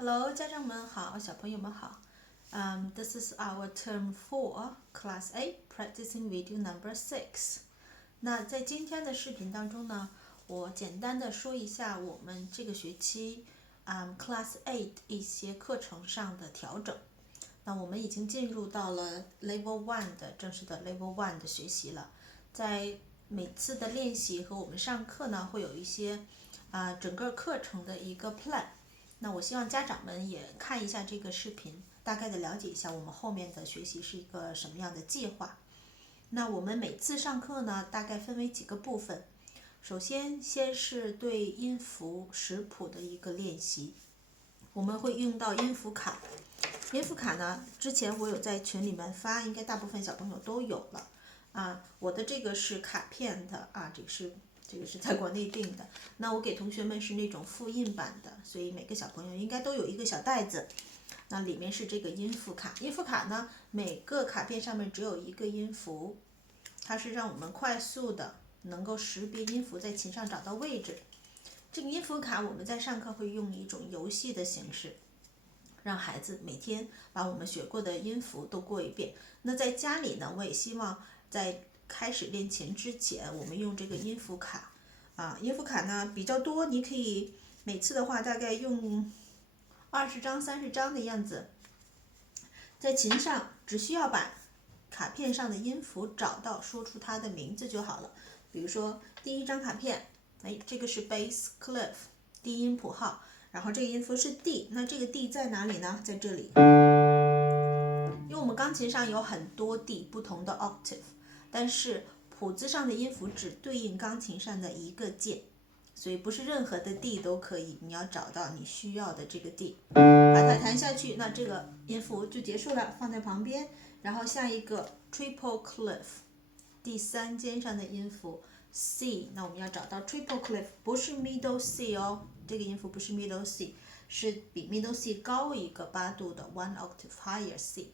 Hello，家长们好，小朋友们好。This is our Term 4, Class A, Practicing Video Number 6。那在今天的视频当中呢，我简单的说一下我们这个学期Class A 一些课程上的调整。那我们已经进入到了 Level 1的正式的 Level 1的学习了。在每次的练习和我们上课呢，会有一些整个课程的一个 plan。那我希望家长们也看一下这个视频，大概的了解一下我们后面的学习是一个什么样的计划。那我们每次上课呢，大概分为几个部分。首先是对音符识谱的一个练习，我们会用到音符卡。音符卡呢，之前我有在群里面发，应该大部分小朋友都有了。我的这个是卡片的这个是在国内订的，那我给同学们是那种复印版的，所以每个小朋友应该都有一个小袋子，那里面是这个音符卡。音符卡呢，每个卡片上面只有一个音符，它是让我们快速的能够识别音符，在琴上找到位置。这个音符卡我们在上课会用一种游戏的形式，让孩子每天把我们学过的音符都过一遍。那在家里呢，我也希望在开始练琴之前，我们用这个音符卡。音符卡呢比较多，你可以每次的话大概用20张、30张的样子。在琴上只需要把卡片上的音符找到，说出它的名字就好了。比如说第一张卡片，这个是 bass clef 低音谱号，然后这个音符是 D， 那这个 D 在哪里呢？在这里。因为我们钢琴上有很多 D 不同的 octave， 但是谱子上的音符只对应钢琴上的一个键，所以不是任何的 D 都可以，你要找到你需要的这个 D， 把它弹下去，那这个音符就结束了，放在旁边。然后下一个 triple clef 第三键上的音符 C， 那我们要找到 triple clef， 不是 middle C 哦，这个音符不是 middle C， 是比 middle C 高一个8度的 one octave higher C，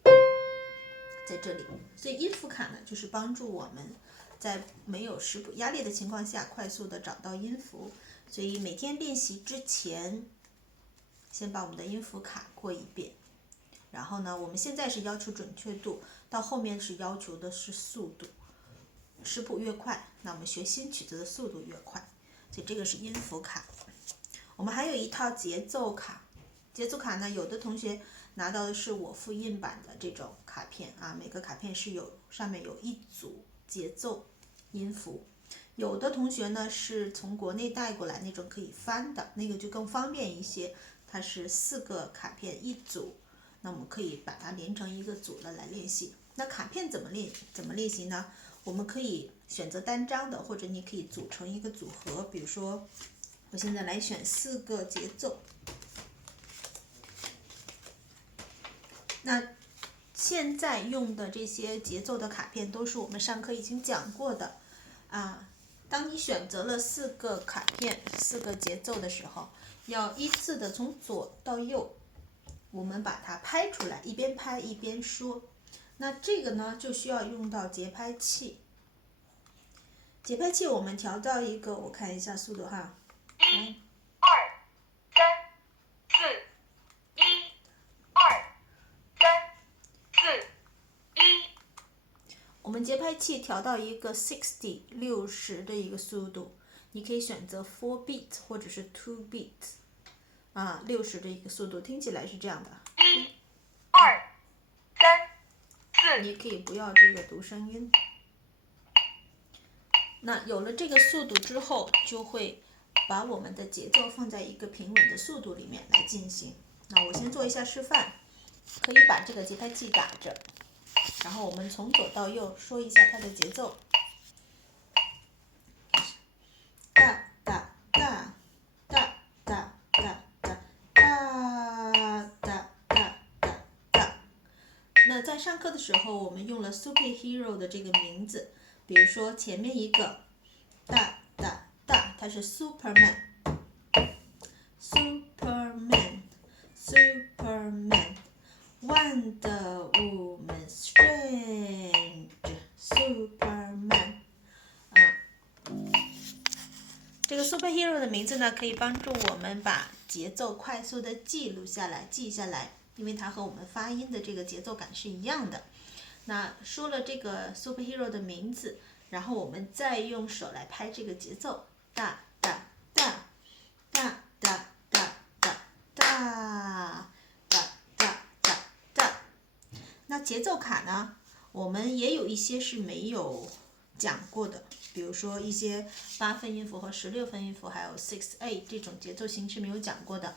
在这里。所以音符卡呢，就是帮助我们在没有识谱压力的情况下，快速的找到音符。所以每天练习之前，先把我们的音符卡过一遍。然后呢，我们现在是要求准确度，到后面是要求的是速度。识谱越快，那我们学新曲子的速度越快。所以这个是音符卡。我们还有一套节奏卡。节奏卡呢，有的同学拿到的是我复印版的这种卡片每个卡片是上面有一组节奏音符。有的同学呢是从国内带过来那种可以翻的，那个就更方便一些，它是4个卡片一组，那我们可以把它连成一个组的来练习。那卡片怎么练习呢？我们可以选择单张的，或者你可以组成一个组合。比如说，我现在来选4个节奏。那现在用的这些节奏的卡片都是我们上课已经讲过的当你选择了4个卡片、4个节奏的时候，要依次的从左到右，我们把它拍出来，一边拍一边说。那这个呢，就需要用到节拍器。节拍器我们调到一个，我看一下速度哈，1、2、3、4、1、2、3、4、1。我们节拍器调到一个60的一个速度，你可以选择 4 beat 或者是2 beat，60的一个速度，听起来是这样的。1、2、3、4。你可以不要这个读声音。那有了这个速度之后，就会把我们的节奏放在一个平稳的速度里面来进行。那我先做一下示范，可以把这个节拍器打着，然后我们从左到右说一下它的节奏。哒哒哒哒哒哒哒哒哒哒哒哒。那在上课的时候，我们用了 Superhero 的这个名字，比如说前面一个哒哒哒，它是 Superman Superman Superman Wonder Woman Strange Superman 这个 Superhero 的名字呢，可以帮助我们把节奏快速的记下来，因为它和我们发音的这个节奏感是一样的。那说了这个 superhero 的名字，然后我们再用手来拍这个节奏，哒哒哒哒哒哒哒哒哒哒哒哒。那节奏卡呢，我们也有一些是没有讲过的，比如说一些8分音符和16分音符，还有 6/8这种节奏型是没有讲过的。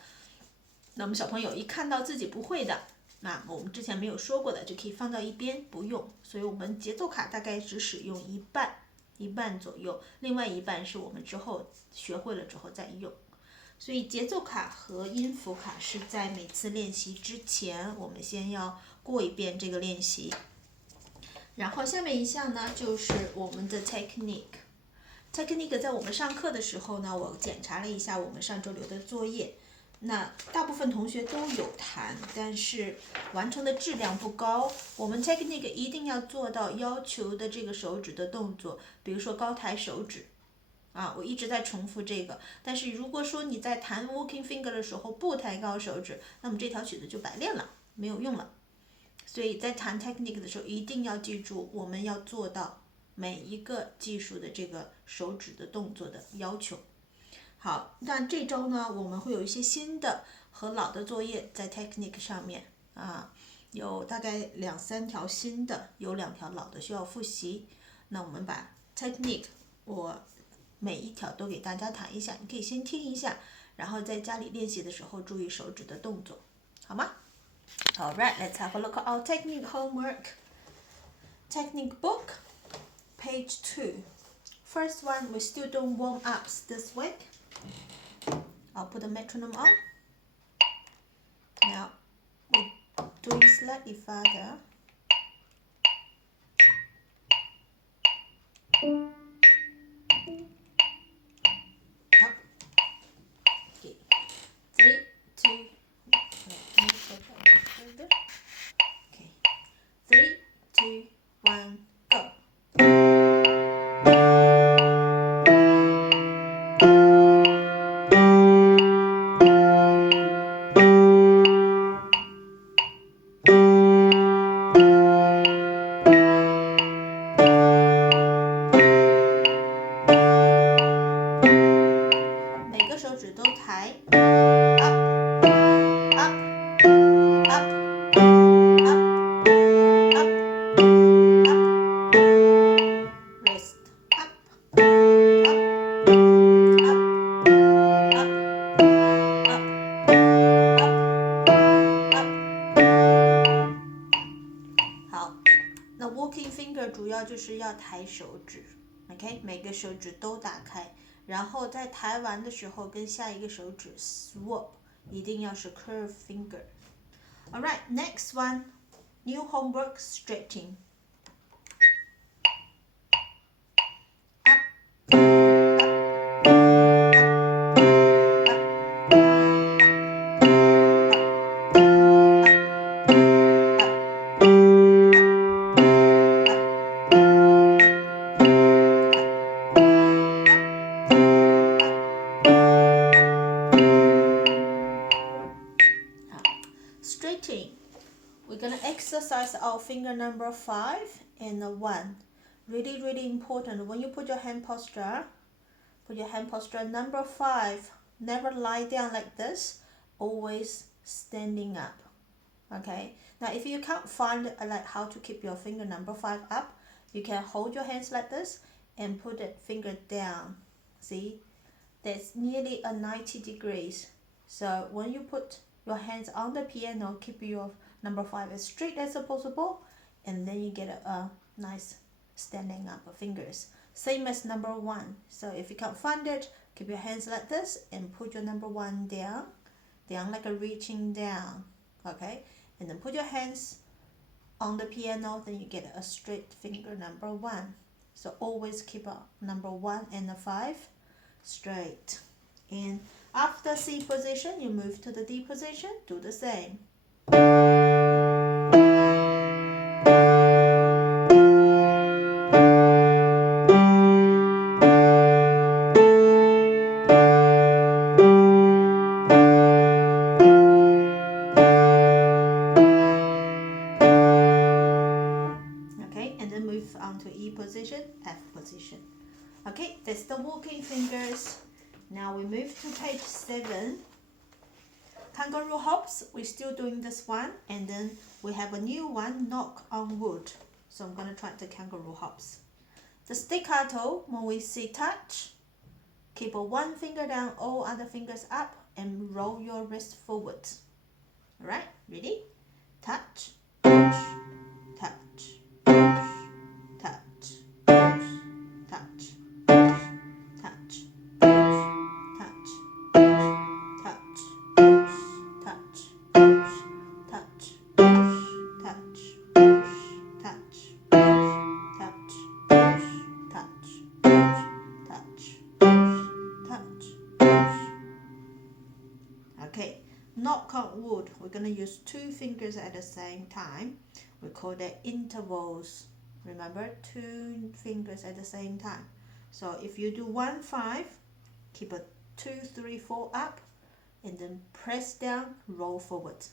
那么小朋友一看到自己不会的，那我们之前没有说过的就可以放到一边不用，所以我们节奏卡大概只使用一半左右，另外一半是我们之后学会了之后再用。所以节奏卡和音符卡是在每次练习之前，我们先要过一遍这个练习。然后下面一项呢，就是我们的 technique。technique 在我们上课的时候呢，我检查了一下我们上周留的作业。那大部分同学都有弹，但是完成的质量不高。我们 technique 一定要做到要求的这个手指的动作，比如说高抬手指啊，我一直在重复这个。但是如果说你在弹 walking finger 的时候不抬高手指，那么这条曲子就白练了，没有用了。所以在弹 technique 的时候，一定要记住我们要做到每一个技术的这个手指的动作的要求。好，那这周呢，我们会有一些新的和老的作业在 technique 上面啊，有大概2-3条新的，有2条老的需要复习。那我们把 technique 我每一条都给大家弹一下，你可以先听一下，然后在家里练习的时候注意手指的动作，好吗？Alright, let's have a look at our technique homework. Technique book, page 2. First one, we still don't warm ups this week. I'll put the metronome on. Now, we're doing slightly further. Up. Okay. 3, 2, okay. 3, 2, 1, go. Walking finger 主要就是要抬手指 ，OK， 每个手指都打开，然后在抬完的时候跟下一个手指 swap， 一定要是 curve finger。Alright, next one, new homework, stretching. Stretching. We're going to exercise our finger number 5 and 1. Really, really important. When you put your hand posture number 5. Never lie down like this. Always standing up. Okay. Now, if you can't find like how to keep your finger number 5 up, you can hold your hands like this and put that finger down. See, that's nearly a 90 degrees. So when you put your hands on the piano, keep your number 5 as straight as possible, and then you get a nice standing up fingers. Same as number 1. So if you can't find it, keep your hands like this and put your number 1 down like a reaching down. Okay, and then put your hands on the piano, then you get a straight finger number 1. So always keep number 1 and the 5 straight. And after C position, you move to the D position, do the same. That's the walking fingers. Now we move to page 7. Kangaroo hops, we're still doing this one, and then we have a new one, knock on wood. So I'm going to try the kangaroo hops. The staccato, when we say touch, keep one finger down, all other fingers up, and roll your wrist forward. Alright, ready? Touch, push, touch, push, touch, push, touch, push, touch, push, touch, push, touch, push, touch, push, touch, push, touch, push, touch, push, touch, push, touch, push, touch, touch, push. Okay, knock on wood. We're going to use 2 fingers at the same time. We call that intervals. Remember, 2 fingers at the same time. So if you do 1, 5, keep a 2, 3, 4 up, and then press down, roll forward.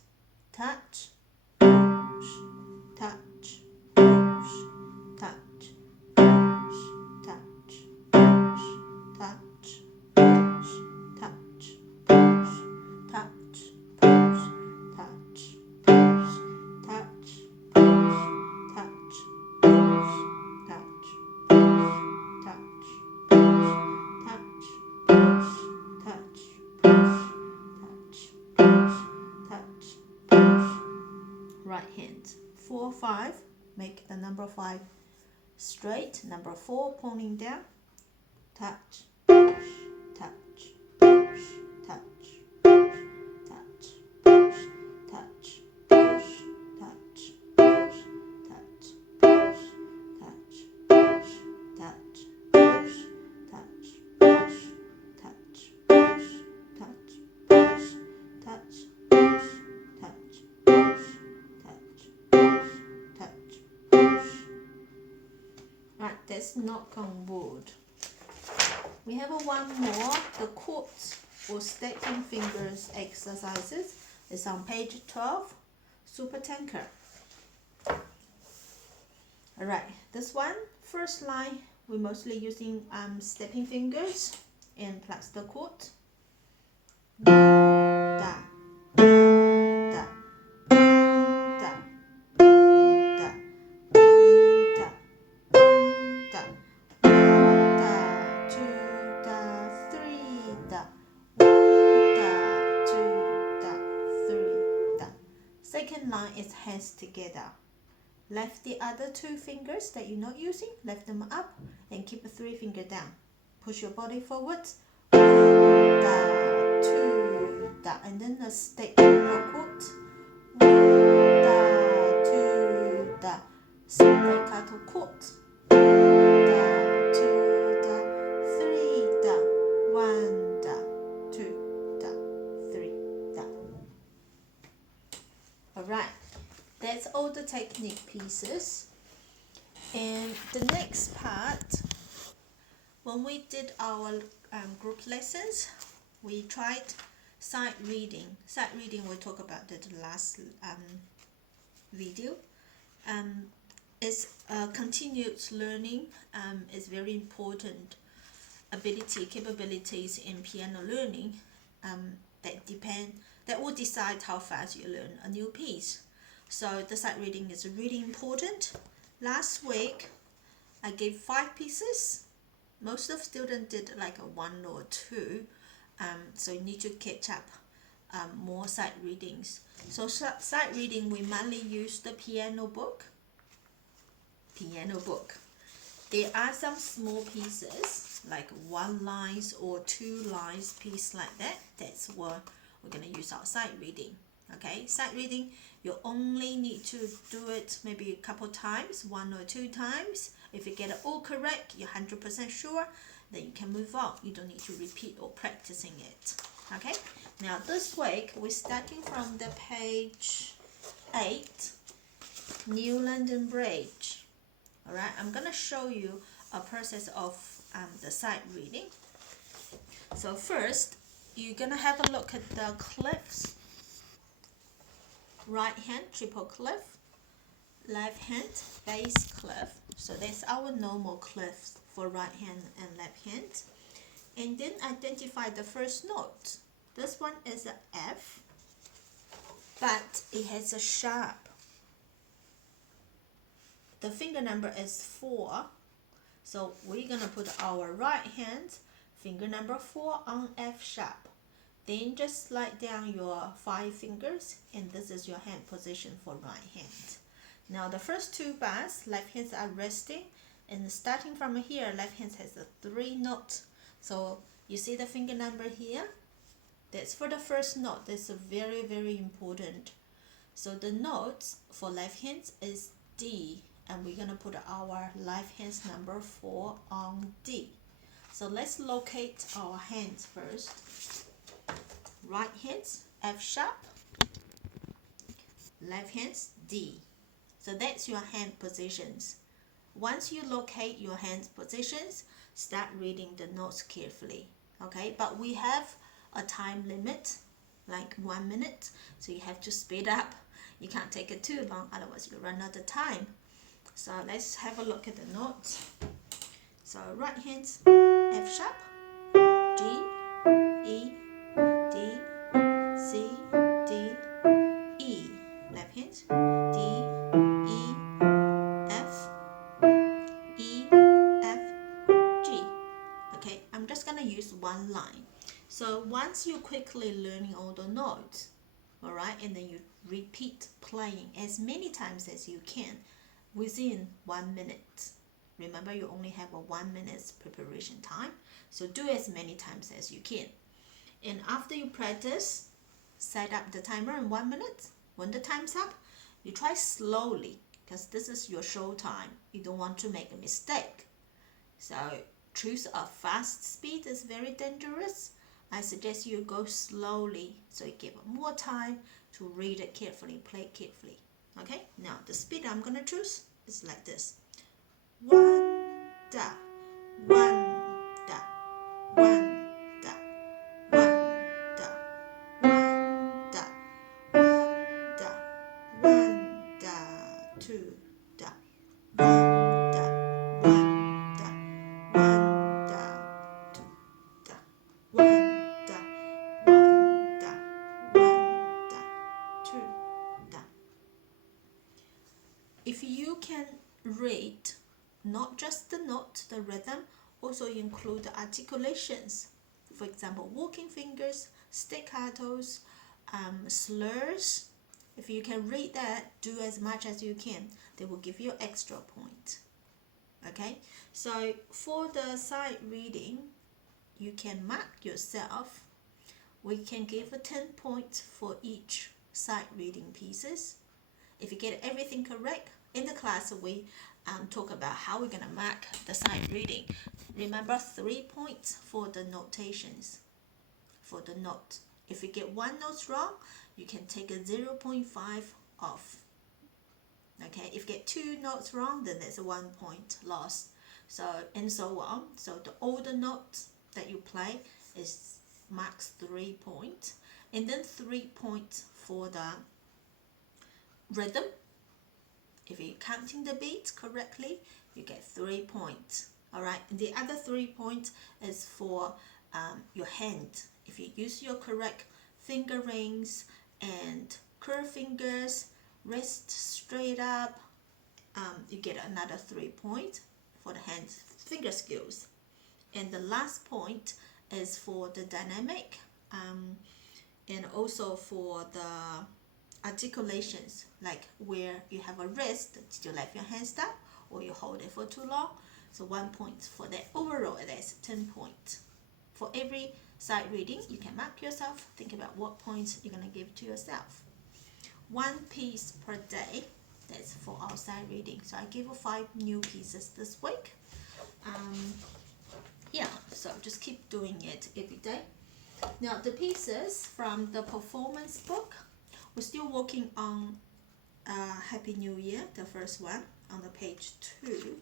Touch, push, touch, push, touch, push, touch, push, touch, push, touch, push, touch, push, touch, push, touch, push, touch, push, touch, push, touch, push, touch, push, touch, push, touch, push, touch, push. Right hand. 4, 5. Make the number 5 straight. Number 4 pointing down. Touch, push, touch, push, touch, push, touch, push, touch, push, touch, push, touch, push, touch, push, touch, push, touch, push, touch, push, touch, push, touch, push, touch, push, touch, push, touch, push. Right, that's knock on wood. We have one more, the quartz or stacking fingers exercises. It's on page 12, super tanker. Alright, this one, first line, we're mostly using stepping fingers and plus the quartz. Da, da, da, da, da, da, da, 2, 3, da, 1, 2, 3, da. Second line is hands together. Lift the other 2 fingers that you're not using, lift them up and keep the 3 finger down. Push your body forward. 1, da, 2, da, and then a stick or quote. 1, da, 2, da, staccato quote. 1, da, 2, da, 3, da, 1, da, 2, da, 3, da. Alright. That's all the technique pieces. And the next part, when we did our group lessons, we tried sight reading. Sight reading we talked about the last video. It's continuous learning. Is very important capabilities in piano learning. That will decide how fast you learn a new piece. So the sight reading is really important. Last week, I gave 5 pieces. Most of students did like a 1 or 2. So you need to catch up more sight readings. So sight reading, we mainly use the piano book. There are some small pieces, like 1 lines or 2 lines piece like that. That's what we're going to use our sight reading. Okay, sight reading, you only need to do it maybe a couple times, 1 or 2 times. If you get it all correct, you're 100% sure, then you can move on. You don't need to repeat or practicing it. Okay, now this week we're starting from the page 8, New London Bridge. Alright, I'm going to show you a process of the sight reading. So first, you're going to have a look at the clefs. Right hand, triple clef. Left hand, bass clef. So that's our normal clef for right hand and left hand. And then identify the first note. This one is a F, but it has a sharp. The finger number is 4, so we're gonna put our right hand finger number 4 on F sharp. Then just slide down your 5 fingers, and this is your hand position for right hand. Now the first 2 bars, left hands are resting, and starting from here, left hand has a 3 note. So you see the finger number here? That's for the first note. That's a very, very important. So the notes for left hands is D, and we're gonna put our left hand's number 4 on D. So let's locate our hands first. Right hands F sharp, left hands D. So that's your hand positions. Once you locate your hand positions, start reading the notes carefully. Okay, but we have a time limit, like 1 minute, so you have to speed up. You can't take it too long, otherwise you run out of time. So let's have a look at the notes. So right hands F sharp, G, E, D, C, D, E. Left hands D, E, F, E, F, G. Okay, I'm just gonna use one line. So once you quickly learning all the notes, all right, and then you repeat playing as many times as you can within 1 minute. Remember, you only have a 1 minute's preparation time, so do as many times as you can. And after you practice, set up the timer in 1 minute. When the time's up, you try slowly, because this is your show time. You don't want to make a mistake. So choose a fast speed is very dangerous. I suggest you go slowly, so you give more time to read it carefully, play it carefully. Okay, now the speed I'm gonna choose is like this. 1 da, 1 da, 1 da, 1 da, 1 da, 1 da, 1 da, 2 da, 1 da, 1 da, 1 da, 2 da, 1 da, 1 da, 1 da, 2 da. If you can read not just the note, the rhythm, also include the articulations. For example, walking fingers, staccatos, slurs. If you can read that, do as much as you can. They will give you extra point. Okay, so for the sight reading, you can mark yourself. We can give a 10 points for each sight reading pieces. If you get everything correct, in the class we talk about how we're gonna mark the sight reading. Remember, 3 points for the notations, for the note. If you get 1 note wrong, you can take a 0.5 off. Okay, if you get 2 notes wrong, then there's a 1 point lost. So, and so on. So the older note that you play is max 3 points, and then 3 points for the rhythm. If you're counting the beats correctly, you get 3 points. All right, and the other 3 points is for your hand. If you use your correct finger rings and curve fingers, wrist straight up, you get another 3 points for the hand finger skills. And the last point is for the dynamic, and also for the articulations, like where you have a wrist, did you let your hands down or you hold it for too long? So 1 point for that. Overall, that's 10 points. For every sight reading, you can mark yourself, think about what points you're going to give to yourself. 1 piece per day, that's for our sight reading. So I gave you 5 new pieces this week. Yeah, so just keep doing it every day. Now the pieces from the performance book, we're still working on Happy New Year, the first one on the page 2.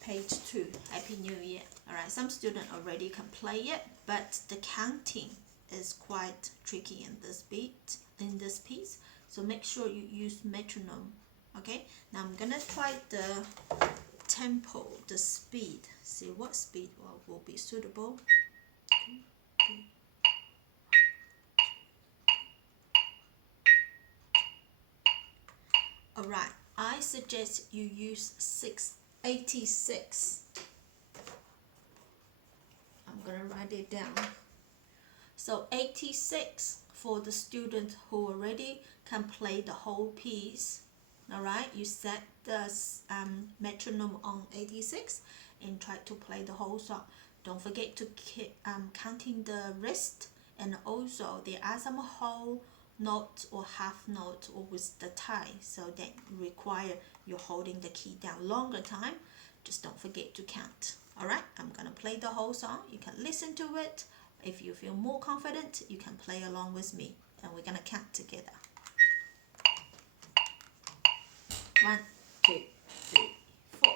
Page 2, Happy New Year. Alright, some students already can play it, but the counting is quite tricky in this piece. So make sure you use metronome. Okay, now I'm gonna try the tempo, the speed. See what speed will be suitable. Alright, I suggest you use 686. I'm gonna write it down. So 86 for the student who already can play the whole piece. Alright, you set the metronome on 86 and try to play the whole song. Don't forget to keep counting the wrist, and also there are some whole note or half note or with the tie, so that require you holding the key down longer time. Just don't forget to count. Alright, I'm gonna play the whole song. You can listen to it. If you feel more confident, you can play along with me, and we're gonna count together. 1, 2, 3, 4.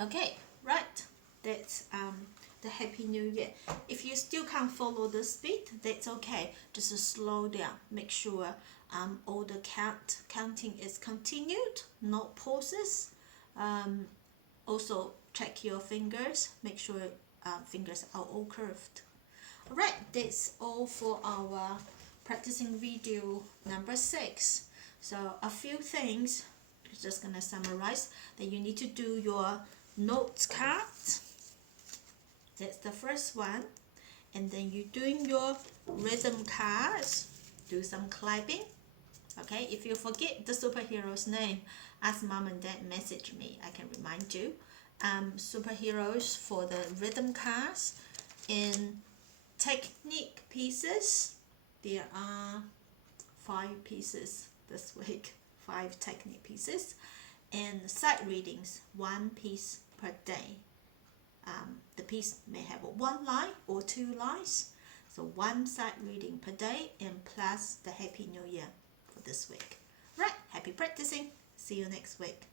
，Okay, right. That's the Happy New Year. If you still can't follow the speed, that's okay. Just slow down. Make sure all the counting is continued, no pauses. Also check your fingers. Make sure fingers are all curved. Alright, that's all for our practicing video number 6. So a few things, just gonna summarize, that you need to do your notes card. That's the first one. And then you're doing your rhythm cards. Do some clapping. Okay, if you forget the superhero's name, ask mom and dad, message me. I can remind you. Superheroes for the rhythm cards. In technique pieces, there are 5 pieces this week. 5 technique pieces. And sight readings, 1 piece per day. The piece may have 1 line or 2 lines. So 1 sight reading per day, and plus the Happy New Year for this week. Right, happy practicing. See you next week.